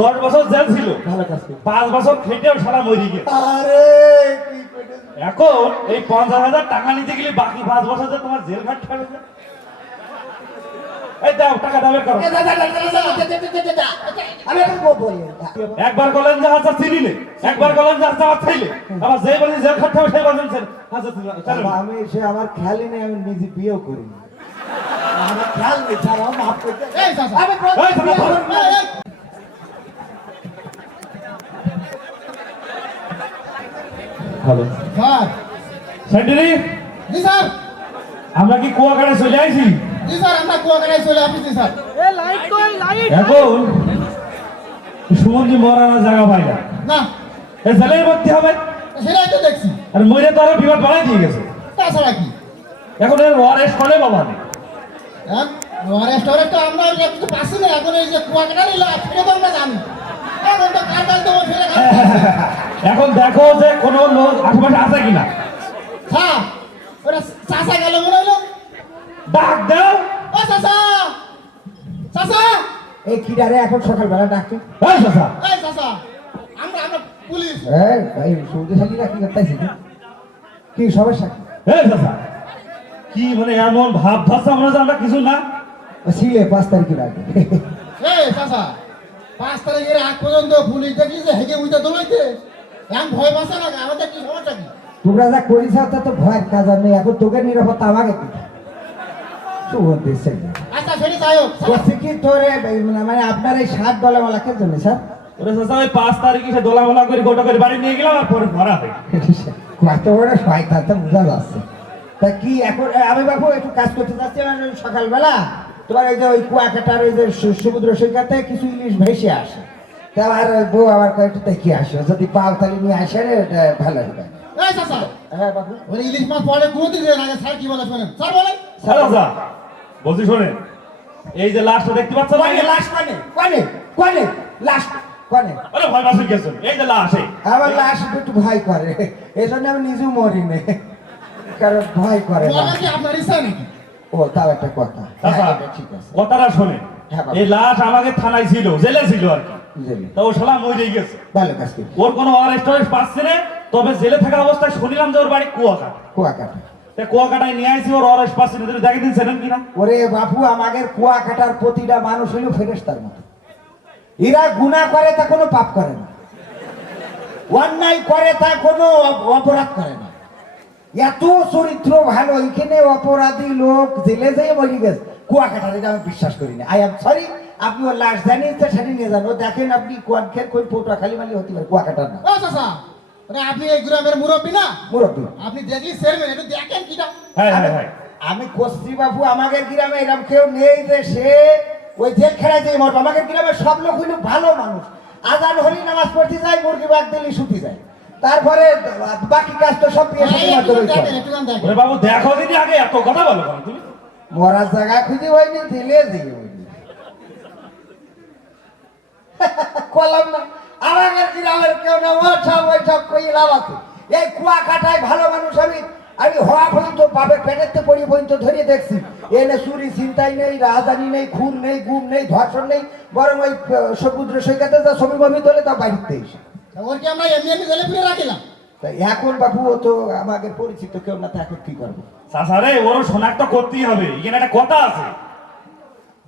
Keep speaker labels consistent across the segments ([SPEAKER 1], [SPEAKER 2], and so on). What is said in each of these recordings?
[SPEAKER 1] দশ বছর জেল ছিল পাঁচ বছর খেটেও সারা মরি গেছে এখন এই পঞ্চাশ হাজার টাকা নিতে গেলে বাকি পাঁচ বছর তোমার জেল ঘাট খাবে একবার একবার আমার আবার যে জেল খাট
[SPEAKER 2] আমি আমার খেয়ালই আমি খেয়াল
[SPEAKER 1] ভালো।
[SPEAKER 3] স্যার।
[SPEAKER 1] সেন্টারি
[SPEAKER 3] জি স্যার।
[SPEAKER 1] আমরা কি কুয়াকাটা চলে আইছি?
[SPEAKER 3] জি স্যার আমরা কুয়াকাটায় চলে আসছি স্যার।
[SPEAKER 1] এখন সুমনজি মরার জায়গা পাই না।
[SPEAKER 3] না।
[SPEAKER 1] জেলের ভর্তি হবে।
[SPEAKER 3] সেটাই তো দেখছি।
[SPEAKER 1] আর মরে তো আরও বিপদ বাড়াই দিয়ে গেছে।
[SPEAKER 3] তাছাড়া কি?
[SPEAKER 1] এখন এর করে বাবা নেই।
[SPEAKER 3] হ্যাঁ তো আমরা কিছু পাচ্ছি না এখন এই যে কুয়াকাটা নিলে সেটা তো আমরা জানি। এখন
[SPEAKER 1] দেখো যে কোনো লোক আশেপাশে আছে কিনা।
[SPEAKER 3] স্যার ওরা চাষা গেল মনে হইল
[SPEAKER 1] ডাক দাও।
[SPEAKER 3] ও চাষা চাষা।
[SPEAKER 2] এই কিডারে এখন সকালবেলা ডাকছে।
[SPEAKER 1] এই চাচা
[SPEAKER 3] এই চাষা আমরা আমরা পুলিশ।
[SPEAKER 2] এই ভাই কি করতেছে কি? সমস্যা? কি
[SPEAKER 1] এই চাচা কি মানে এমন ভাব ভাষা মনে হচ্ছে আমরা কিছু না?
[SPEAKER 2] ছিলে পাঁচ তারিখের আগে।
[SPEAKER 3] এই চাষা পাঁচ তারিখের আগ পর্যন্ত পুলিশ দেখলি যে হেগে উইতে দৌড়াইতে এখন ভয় বাঁচে না আমাদের কি সমস্যা কি?
[SPEAKER 2] তোমরা যা করিস তা তো ভয়ের কাজ আর নেই এখন তোকে নিরাপত্তা আমাকে
[SPEAKER 3] আচ্ছা সেটি তাই হোক
[SPEAKER 2] কি তোরে মানে আপনার এই সাত দলে মালা কে জন্য স্যার?
[SPEAKER 1] ওরে চাচা ওই পাঁচ তারিখে সে দোলামোলা করে গোটা করে বাড়ি নিয়ে গেলাম আর পরে ধরা হয়
[SPEAKER 2] কত বড় শয়তান তা বোঝা যাচ্ছে। তা কি এখন আমি বাবু একটু কাজ করতে যাচ্ছি মানে সকালবেলা। তোমার ওই যে ওই কুয়াকাটার ওই যে সমুদ্র সৈকতে কিছু ইলিশ ভেসে আসে। তা আমার ওই বউ আমার কয়েকটু দেখি আসে। যদি পাও তাহলে নিয়ে আসে রে এটা ভালো হবে।
[SPEAKER 3] এই
[SPEAKER 2] হ্যাঁ বাবু।
[SPEAKER 3] ইলিশ মাছ পরে কোনোদিন দেন আগে স্যার কি বলে শোনেন? স্যার বলেন।
[SPEAKER 1] স্যার বলছি শোনেন এই যে লাশটা দেখতে পাচ্ছ না
[SPEAKER 2] কনে লাশ কনে? কনে কনে? লাশ কনে?
[SPEAKER 1] আরে ভয় বাসে গেছেন এই যে লাশ এই।
[SPEAKER 2] আমার লাশ একটু ভয় করে। এই জন্য আমি নিজেও মরি নে কারণ ভয় করে না।
[SPEAKER 3] আপনার ইচ্ছা নাকি?
[SPEAKER 2] ও তাও একটা কথা। হ্যাঁ, এটা ঠিক আছে।
[SPEAKER 1] কথাটা শোনেন।
[SPEAKER 2] হ্যাঁ।
[SPEAKER 1] এই লাশ আমাকে থানায় ছিল জেলে ছিল আর কি।
[SPEAKER 2] বুঝলি?
[SPEAKER 1] তা ও শালা মরে গেছে।
[SPEAKER 2] ভালো কাজ করি
[SPEAKER 1] ওর কোনো অরেস্ট পাচ্ছে না তবে জেলে থাকা অবস্থায় শুনিলাম যে ওর বাড়ি কুয়াকাটা।
[SPEAKER 2] কুয়াকাটা।
[SPEAKER 1] কুয়াকাটায় নিয়ে আসি ওর অরেস্ট পাচ্ছে না। তুমি দেখে দিচ্ছেন কিনা?
[SPEAKER 2] ওরে বাপু আমাদের কুয়াকাটার প্রতিটা মানুষ হইল ফেরেস্তার মতো। এরা গুণা করে তা কোনো পাপ করে না। অন্যায় করে তা কোনো অপরাধ করে না। এত চরিত্র ভালো এখানে অপরাধী লোক জেলে যেয়ে বলি গেছে। কুয়াকাটার এটা আমি বিশ্বাস করি না। আই এম সরি আপনি ওর লাশ জানিয়ে তো সেটি নিয়ে যান। দেখেন আপনি কোয়ানখের কোন ফোটা খালি মালি হতে পারে কুয়াকাটার না
[SPEAKER 3] ও আপনি এই গ্রামের মুরব্বী না?
[SPEAKER 2] মুরব্বী।
[SPEAKER 3] আপনি দেখলি চেয়ারম্যান একটু দেখেন কিটা।
[SPEAKER 1] হ্যাঁ হ্যাঁ হ্যাঁ।
[SPEAKER 2] আমি কস্তি বাবু আমাদের গ্রামে এরকম কেউ নেই যে সে ওই জেল খেলায় যে মরবে। আমাদের গ্রামে সব লোক হইল ভালো মানুষ। আজান হলি নামাজ পড়তে যায় মুরগি বাগ দিলি শুতে যায়। তারপরে বাকি কাজ তো সব মাধ্যমে।
[SPEAKER 3] একটু দেখেন
[SPEAKER 1] ওরে বাবু দেখো দিদি আগে এত কথা বলো তুমি
[SPEAKER 2] মরার জায়গা খুঁজে হয়নি দিলে কলাম না। আমাদের গ্রামের কেউ না ও সব ওই সব কই লাভ আছে। এই কুয়া কাটায় ভালো মানুষ আমি আমি হওয়া পর্যন্ত পাবে পেটেতে পড়ি পর্যন্ত ধরে দেখছি। এনে চুরি চিন্তাই নেই রাজধানী নেই খুন নেই গুম নেই ধর্ষণ নেই বরং ওই সমুদ্র সৈকতে যা ছবি মবি তোলে তা বাড়িতে এসে।
[SPEAKER 3] ওর আমরা এমনি এমনি জেলে ফিরে রাখিলাম।
[SPEAKER 2] তাই এখন বাবু ও তো আমাদের পরিচিত কেউ না তো এখন কি করব?
[SPEAKER 1] চাচারে ওর শনাক্ত করতেই হবে। এখানে একটা কথা আছে।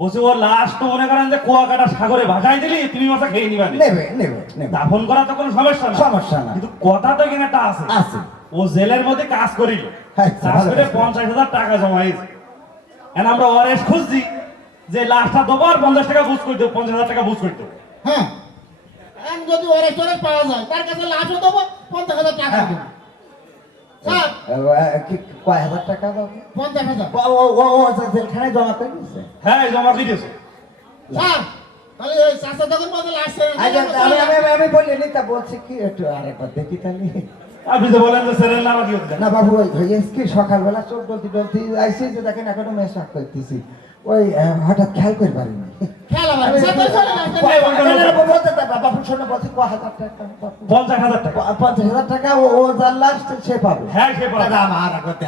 [SPEAKER 1] বলছে ওর লাশ তো মনে করেন যে কুয়াকাটা সাগরে ভাসাই দিলি তুমি মাথা খেয়ে নিবা নি।
[SPEAKER 2] নেবে নেবে
[SPEAKER 1] দাফন করা তো কোনো সমস্যা না।
[SPEAKER 2] সমস্যা না।
[SPEAKER 1] কিন্তু কথা তো এখানে একটা আছে।
[SPEAKER 2] আছে।
[SPEAKER 1] ও জেলের মধ্যে কাজ করিল।
[SPEAKER 2] হ্যাঁ,
[SPEAKER 1] কাজ করে পঞ্চাশ হাজার টাকা জমাইছে এখন আমরা অরেস্ট খুঁজছি যে লাশটা দেবো আর পঞ্চাশ টাকা বুঝ করতে হবে, পঞ্চাশ হাজার টাকা বুঝ করতে হবে।
[SPEAKER 3] হ্যাঁ। যদি ওরেস পাওয়া যায় তার কাছে লাশও দেবো পঞ্চাশ হাজার টাকা দেবো।
[SPEAKER 2] সকালবেলা চোখ বলতে বলতে আইসি যে দেখেন এখনও মেশাক করতেছি। ওই হঠাৎ খেয়াল করে পারি
[SPEAKER 1] পঞ্চাশ হাজার টাকা
[SPEAKER 2] ও আর একবার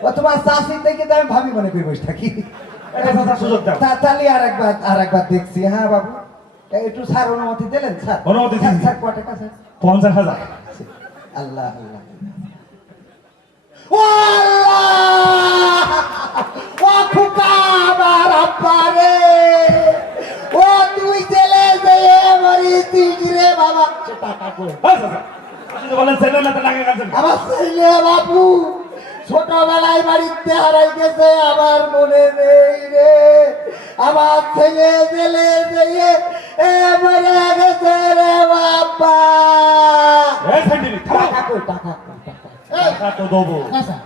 [SPEAKER 2] ও তোমার চাষি থেকে আমি ভাবি মনে করি বসে থাকি তাহলে আর একবার আর একবার দেখছি হ্যাঁ বাবু একটু স্যার অনুমতি দিলেন স্যার
[SPEAKER 1] অনুমতি
[SPEAKER 2] স্যার
[SPEAKER 1] পঞ্চাশ হাজার
[SPEAKER 2] আল্লাহ ও আমার তুই বাবু। ছোটবেলায় বাড়িতে হারাই গেছে, আমার মনে নেই রে। আমার ছেলে মরে গেছে রে বাবা। কই টাকা কই টাকা
[SPEAKER 1] টাকা। তো দেবো
[SPEAKER 3] চাচা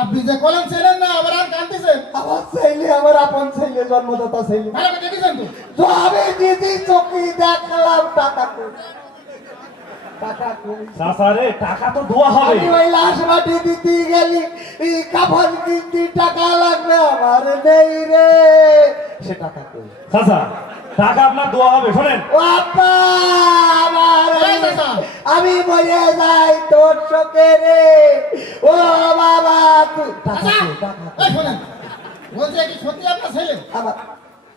[SPEAKER 3] আপনি যে কলম ছিলেন না আবার আর কাঁদতেছেন
[SPEAKER 2] আমার ছেলে আমার আপন ছেলে জন্মদাতা ছেলে।
[SPEAKER 3] দেখেছেন তো?
[SPEAKER 2] তো আমি দিদি চোখে দেখলাম টাকা কই? টাকা কই?
[SPEAKER 1] চাচা রে টাকা তো দেওয়া হবে।
[SPEAKER 2] আমি ওই লাশ মাটি দিতে গেলি এই কাফন কিনতে টাকা লাগবে আমার নেই রে। সে টাকা কই?
[SPEAKER 1] চাচা টাকা আপনার দেওয়া হবে শোনেন।
[SPEAKER 2] আমি মরে যাই তোর চোখে রে। ও বাবা তুই
[SPEAKER 3] বলছে কি সত্যি আপনার ছেলে?
[SPEAKER 2] আমার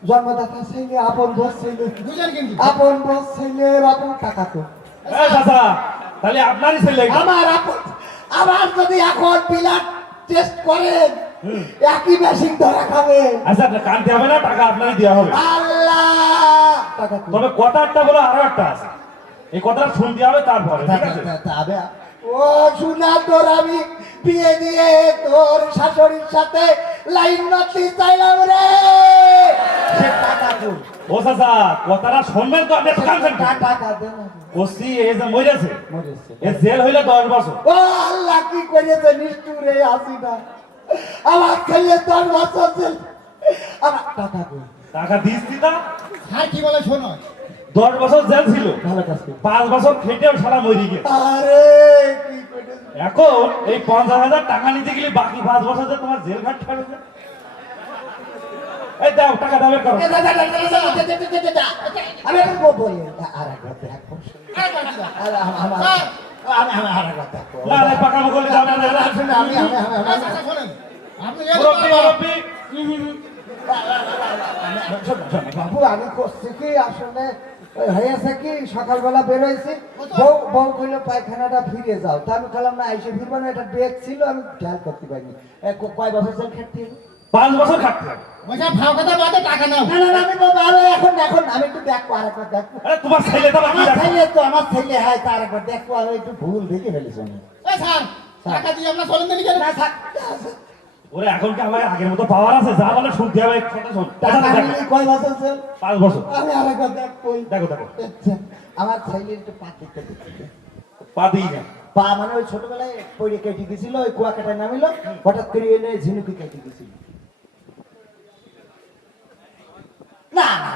[SPEAKER 2] জন্মদাতা ছেলে আপন বস ছেলে।
[SPEAKER 3] বুঝেন কিন্তু।
[SPEAKER 2] আপন বস ছেলে বাবু টাকা কই
[SPEAKER 1] তাহলে আপনারই ছেলে
[SPEAKER 2] আমার আপন আমার যদি এখন বিলাট টেস্ট করেন একই মেশিন ধরা খাবে
[SPEAKER 1] আচ্ছা আপনার কানতে হবে না টাকা আপনারই দেওয়া হবে।
[SPEAKER 2] আল্লাহ?
[SPEAKER 1] তবে কথা একটা বলে আরও একটা আছে। এই কথাটা শুনতে হবে তারপরে ঠিক আছে?
[SPEAKER 2] তবে ও শুনা তোর আমি বিয়ে দিয়ে তোর শাশুড়ির সাথে লাইন মারতে চাইলাম রে। সে টাকা কই?
[SPEAKER 1] ও চাচা কথাটা শুনবেন তো আপনি কানছেন
[SPEAKER 2] টাকা দে না।
[SPEAKER 1] ওসি এ যে মরেছে।
[SPEAKER 2] মরেছে।
[SPEAKER 1] এ জেল হইলে দশ বছর।
[SPEAKER 2] ও আল্লাহ কি করেছে? নিষ্ঠুরে আসি আলাদ খাইয়ে তার বাচ্চা ছিল টাকা কই
[SPEAKER 1] টাকা দিছি না
[SPEAKER 3] হ্যাঁ কি বলে শোনো
[SPEAKER 1] দশ বছর জেল ছিল
[SPEAKER 2] ভালো
[SPEAKER 1] পাঁচ বছর খেটেও সারা মরি গেছে এখন এই পঞ্চাশ হাজার টাকা নিতে গেলে বাকি পাঁচ বছর যে তোমার জেল ঘাট খাবে এই দাও টাকা দাবে করো
[SPEAKER 2] আমি আর একবার দেখো
[SPEAKER 3] আর
[SPEAKER 2] একবার আম- বাবু আমি করছি কি আসলে হয়েছে কি সকালবেলা বেরোয়েছি বউ বউ কইলো পায়খানাটা ফিরে যাও তা আমি বললাম না এসে ফিরবো না এটা ব্রেক ছিল আমি খেয়াল করতে পারিনি কয় বছর হবে?
[SPEAKER 1] পাঁচ বছর খাটতে হবে।
[SPEAKER 3] ওইসব ভাও কথা বাদে টাকা নাও।
[SPEAKER 2] না না না, আমি বলব আরে এখন এখন আমি একটু দেখব আর একবার দেখব।
[SPEAKER 1] আরে তোমার ছেলে তো
[SPEAKER 2] আমার ছেলে তো আমার ছেলে হয় তার একবার দেখব আমি একটু ভুল দেখে ফেলেছি আমি।
[SPEAKER 3] এই স্যার টাকা দিয়ে আমরা চলেন দিলি কেন?
[SPEAKER 2] না থাক
[SPEAKER 1] ওরে এখন কি আমার আগের মতো পাওয়ার আছে? যা বলে শুনতে হবে কথা শোন।
[SPEAKER 2] টাকা
[SPEAKER 1] কথা দেখো।
[SPEAKER 2] নিলে কয় বছর জেল
[SPEAKER 1] পাঁচ বছর।
[SPEAKER 2] আমি আর একবার দেখবোই
[SPEAKER 1] দেখো দেখো।
[SPEAKER 2] আচ্ছা, আমার ছেলে একটু পা টিপতে
[SPEAKER 1] পা দিই না।
[SPEAKER 2] পা মানে ওই ছোটবেলায় পড়ে কেটে গেছিল ওই কুয়াকাটায় নামিল হঠাৎ করে এনে ঝিনুকি কেটে গেছিল।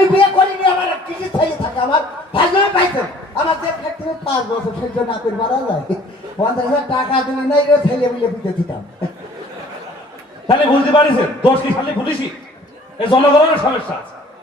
[SPEAKER 2] আমি বিয়ে। করিনি। আমার কিছু ছেলে থাকে, আমার ভালো পাইছে আমার যে ক্ষেত্রে পাঁচ বছর সহ্য না করে মারা যায় পঞ্চাশ হাজার টাকা দিলে নাই রে, ছেলে মিলে বুঝে দিতাম
[SPEAKER 1] তাহলে বুঝতে পারিস, দোষ খালি পুলিশই এই জনগণের সমস্যা আছে